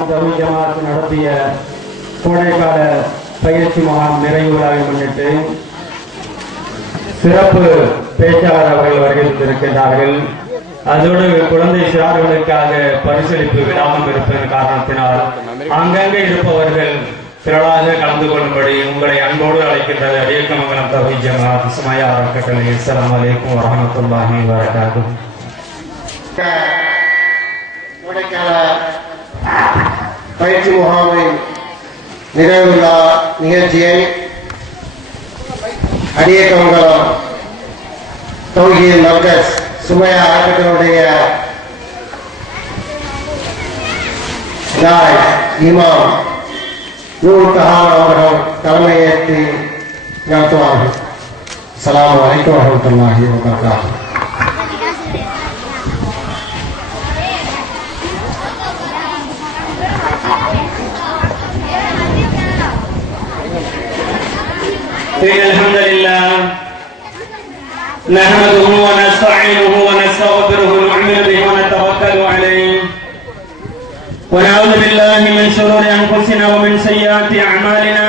ஜமாத் நடத்திய கோடைக்கால பயிற்சி முகாம் நிறைவு விழாவை முன்னிட்டு சிறப்பு பேச்சாளர் அவர்கள் வருகின்றிருக்கின்றார்கள். அதோடு குழந்தை சிறார்களுக்காக பரிசளிப்பு விடாமல் இருப்பதன் காரணத்தினால் அங்கங்கே இருப்பவர்கள் திரளாக கலந்து கொள்ளும்படி உங்களை அன்போடு அழைக்கின்றது அரியக்கமங்கலம் தௌஹீத் ஜமாத் சுமையா அறக்கட்டளை. அஸ்ஸலாமு அலைக்கும் வரஹ்மத்துல்லாஹி வபரகாத்துஹு. பயிற்சி முகாமின் நிறைவுள்ள நிகழ்ச்சியை அரியக்கமங்கலம் தௌஹீத் மர்கஸ் சுமையா அறக்கட்டளையுடைய இமாம் நூர் தஹான் அவர்கள் தலைமையேற்று நடத்துவார்கள். அஸ்ஸலாமு அலைக்கும் வரஹ்மத்துல்லாஹி வபரகாத்துஹு. الحمد لله نحمده ونستعينه ونستغفره ونؤمن به ونتوكل عليه ونعوذ بالله من شرور انفسنا ومن سيئات اعمالنا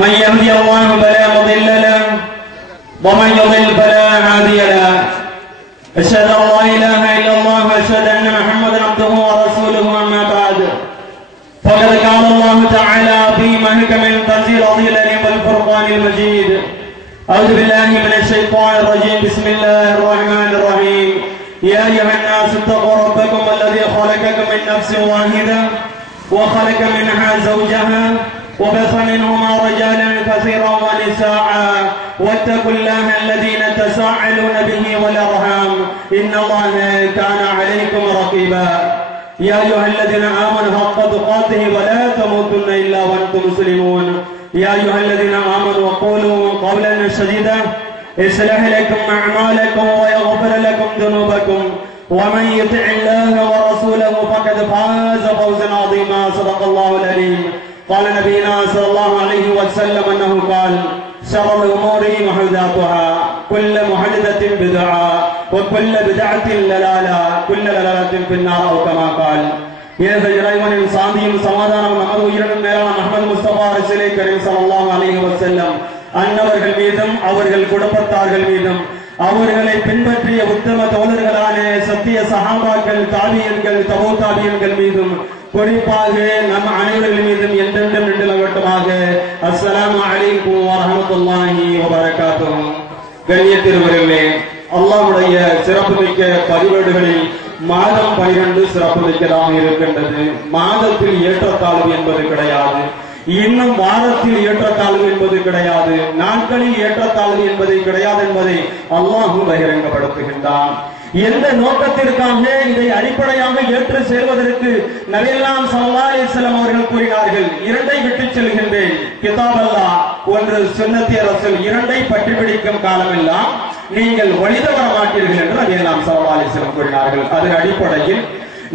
من يهدي الله فلا مضل له ومن يضلل فلا هادي له اشهد ان لا اله الا الله واشهد ان محمدا عبده ورسوله اما بعد فقد قال الله تعالى في محكم تنزيل العزيز والفرقان المجيد أعوذ بالله من الشيطان الرجيم بسم الله الرحمن الرحيم يا أيها الناس اتقوا ربكم الذي خلقكم من نفس واحدة وخلق منها زوجها وبث منهما رجالا كثيرا ونساء واتقوا الله الذين تساءلون به والأرحام إن الله كان عليكم رقيبا يا أيها الذين آمنوا حق تقاته ولا تموتن إلا وأنتم مسلمون يا أيها الذين آمنوا قولوا قولا سديدا يصلح لكم أعمالكم ويغفر لكم ذنوبكم ومن يطع الله ورسوله فقد فاز فوزا عظيما صدق الله العليم قال نبينا صلى الله عليه وسلم أنه قال شر الأمور محدثاتها كل محدثة بدعة وكل بدعة ضلالة كل ضلالة في النار أو كما قال இறைவனின் சாந்தியும் சமாதானம் நமது உயிரினும் மேலான முஹம்மது முஸ்தபா ரசூலே கரீம் ஸல்லல்லாஹு அலைஹி வஸல்லம் அன்னவர்கள் மீதும் அவர்கள் குடும்பத்தார்கள் மீதும் அவர்களை பின்பற்றிய உத்தம தோழர்களான சத்திய சஹாபாக்கள் தாபியன்கள் தபூ தாபியன்கள் மீதும் குறிப்பாக நம் அனைவர்கள் மீதும் என்றென்றும் நின்றவட்டமாக. அஸ்ஸலாமு அலைக்கும் வரஹ்மத்துல்லாஹி வபரகாத்துஹு. கண்ணியத்திற்குரியவர்களே, அல்லாஹ்வுடைய சிறப்புமிக்க பதிவேடுகளில் மாதம் 12 சிறப்பு மிக்கதாக இருக்கின்றது. மாதத்தில் ஏற்றத்தாழ்வு என்பது கிடையாது, இன்னும் வாரத்தில் ஏற்றத்தாழ்வு என்பது கிடையாது, நாட்களில் ஏற்றத்தாழ்வு என்பது கிடையாது என்பதை அல்லாஹ் பகிரங்கப்படுத்துகின்றான். எந்த நோக்கத்திற்காக இதை அடிப்படையாக ஏற்று சேர்வதற்கு நபியல்லாஹ் ஸல்லல்லாஹு அலைஹி வஸல்லம் அவர்கள் கூறினார்கள், இரண்டை விட்டு செல்கின்றேன், கிதாப் அல்லாஹ் ஒன்று சுன்னத்திய ரசூல், இரண்டை பற்றி பிடிக்கும் காலமெல்லாம் நீங்கள் வழித வர மாட்டீர்கள் என்று நபியல்லாஹ் ஸல்லல்லாஹு அலைஹி வஸல்லம் கூறினார்கள். அதன் அடிப்படையில்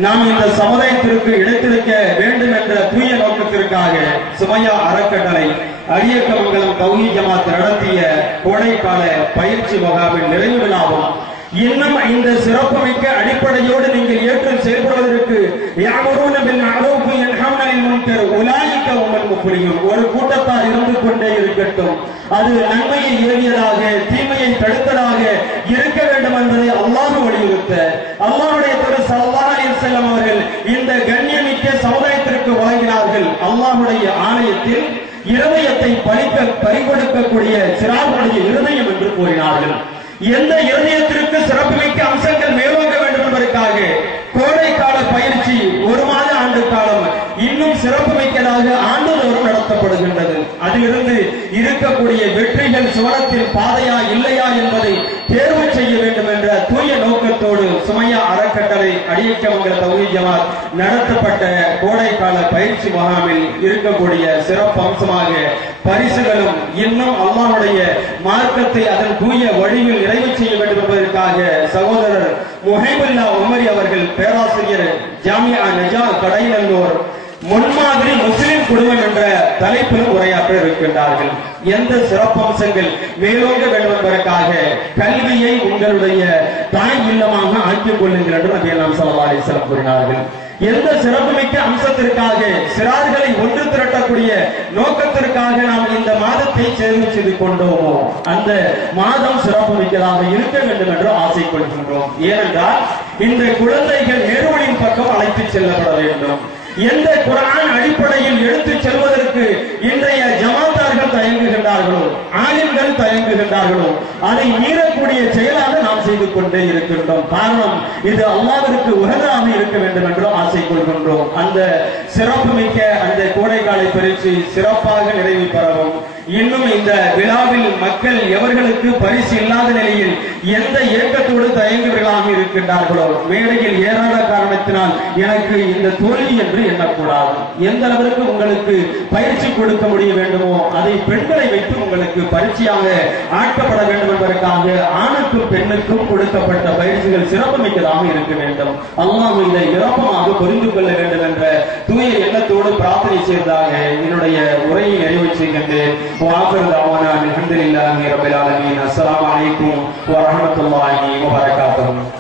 நாம் இந்த சமுதாயத்திற்கு எடுத்திருக்க வேண்டும் என்ற தூய நோக்கத்திற்காக சுமையா அறக்கட்டளை அரியக்கமங்கலம் தௌஹீத் ஜமாத் நடத்திய கோடைக்கால பயிற்சி முகாமின் நிறைவு விழாவும் இன்னும் இந்த சிறப்புமிக்க அடிப்படையோடு நீங்கள் ஏற்று செயல்படுவதற்கு யாமரூன பில் மஅரூஃப் யன்ஹவுன அனில் முன்கர் உலாயிக ஹுமுல் முஃப்லிஹூன் ஒரு கூட்டத்தார் இருந்து கொண்டே இருக்கட்டும். அது நன்மையை ஏவியதாக தீமையை தடுத்ததாக இருக்க வேண்டும் என்பதை அல்லாஹ் வலியுறுத்த அல்லாஹ்வுடைய தூதர் ஸல்லல்லாஹு அலைஹி வஸல்லம் அவர்கள் இந்த கண்ணியமிக்க சமுதாயத்திற்கு வழங்கினார்கள். அல்லாஹ்வுடைய ஆலயத்தில் இருதயத்தை பறிகொடுக்கக்கூடிய சிறார்களுடைய இருதயம் என்று கூறினார்கள். எந்த இருதயத்திற்கு சிறப்புமிக்க அம்சங்கள் மேலோங்க வேண்டும் என்பதற்காக கோடைக்கால பயிற்சி ஒரு மாத ஆண்டு காலம் இன்னும் சிறப்புமிக்கதாக ஆண்டுதோறும் நடத்தப்படுகின்றது. அதிலிருந்து இருக்கக்கூடிய வெற்றிகள் சுவனத்தில் பாதையா இல்லையா என்பதை தேர்வு செய்ய வேண்டும் என்ற தூய நோக்கத்தோடு சுமையா அறக்கட்டளை அரியக்கமங்கலம் தௌஹீத் ஜமாத் நடத்தப்பட்ட கோடைக்கால பயிற்சி முகாமில் இருக்கக்கூடிய சிறப்பு அம்சமாக பரிசுகளும் இன்னும் அல்லாஹ்வுடைய மார்க்கத்தை அதன் தூய வழியில் நிறைவு செய்ய வேண்டும் என்பதற்காக சகோதரர் முஹைபுல்லா உமரி அவர்கள் பேராசிரியர் ஜாமியா நஜா கடைநல்லூர் முன்மாதிரி முஸ்லிம் குடும்பம் என்ற தலைப்பில் உரையாற்ற இருக்கின்றார்கள். எந்த சிறப்பம்சங்கள் மேலோங்க வேண்டும் என்பதற்காக கல்வியை உங்களுடைய தாய் இல்லமாக ஆக்கிக் கொள்ளுங்கள் என்று நபியல்லாஹ் ஸல்லல்லாஹு அலைஹி வஸல்லம் கூறினார்கள். எந்த சிறப்புமிக்க அம்சத்திற்காக சிறார்களை ஒன்று திரட்டக்கூடிய நோக்கத்திற்காக நாம் இந்த மாதத்தை தேர்வு செய்து கொண்டோமோ அந்த மாதம் சிறப்புமிக்கதாக இருக்க வேண்டும் என்று ஆசைப்படுகின்றோம். ஏனென்றால் இந்த குழந்தைகள் நேர்வழியின் பக்கம் அழைத்து செல்லப்பட வேண்டும். எந்த குர்ஆன் அடிப்படையில் எடுத்து செல்வதற்கு இன்றைய ஜமாத்தார்கள் தயங்குகின்றார்களோ, ஆலிம்கள் தயங்குகின்றார்களோ, அதை மீறக்கூடிய செயலாக நாம் செய்து கொண்டே இருக்கின்றோம். காரணம், இது அல்லாஹ்விற்கு உகந்ததாக இருக்க வேண்டும் என்று ஆசை கொள்கின்றோம். அந்த சிறப்புமிக்க அந்த கோடைக்கால பரீட்சை சிறப்பாக நிறைவு பெறவும், இன்னும் இந்த விழாவில் மக்கள் எவர்களுக்கு பரிசு இல்லாத நிலையில் எந்த இயக்கத்தோடு தயங்குவர்களாக இருக்கின்றார்களோ, மேடையில் ஏறாத காரணத்தினால் எனக்கு இந்த தோல்வி என்று எண்ணக்கூடாது. எந்த அளவிற்கு உங்களுக்கு பயிற்சி கொடுக்க முடிய வேண்டுமோ அதை பெண்களை வைத்து உங்களுக்கு பயிற்சியாக ஆக்கப்பட வேண்டும் என்பதற்காக ஆணுக்கும் பெண்ணுக்கும் கொடுக்கப்பட்ட பயிற்சிகள் சிறப்புமிக்கதாக இருக்க வேண்டும். அல்லாஹ் இதை நிரப்பமாக புரிந்து கொள்ள வேண்டும் என்ற தூய எண்ணத்தோடு பிரார்த்தனை செய்ததாக என்னுடைய உரையை நிறைவு செய்கின்றேன். அஸ்ஸலாமு அலைக்கும் வரஹ்மத்துல்லாஹி வபரகாத்துஹு.